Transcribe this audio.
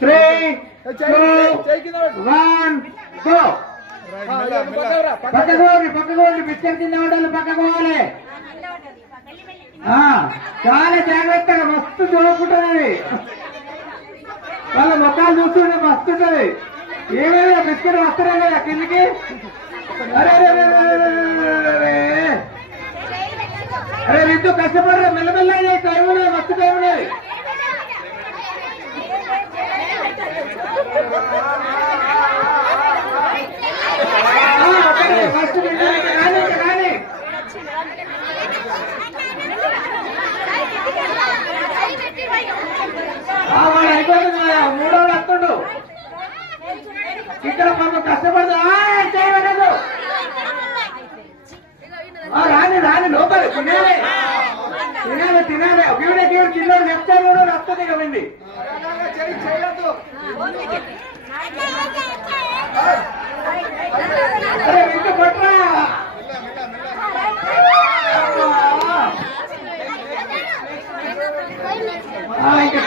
3, 2, 1, go. పక్కకోండి biscuit కింద ఉండాలి, పక్కకోవాలి. చాలా జాగ్రత్తగా మస్తు చూడకుంటుంది, వాళ్ళ మొక్కలు చూస్తుంటే మస్తు ఉంటది. ఏమైనా బిస్కెట్ వస్తారా కదా కిందికి. అరే అరే విద్యు కష్టపడరా, మెల్లమెల్లగా టైం ఉన్నది, మస్తు టైం ఉన్నది. ఫస్ట్ కానీ వాడు అయిపోతుంది, మూడోడు వస్తుండు ఇక్కడ. పాప కష్టపడదు, చేయలేదు. రాని లోపలి తినాలి వీడికి చిన్నోడు చెప్తాను కూడా వస్తుంది కదండి. అరే ఇంక పట్రా, ఇంకా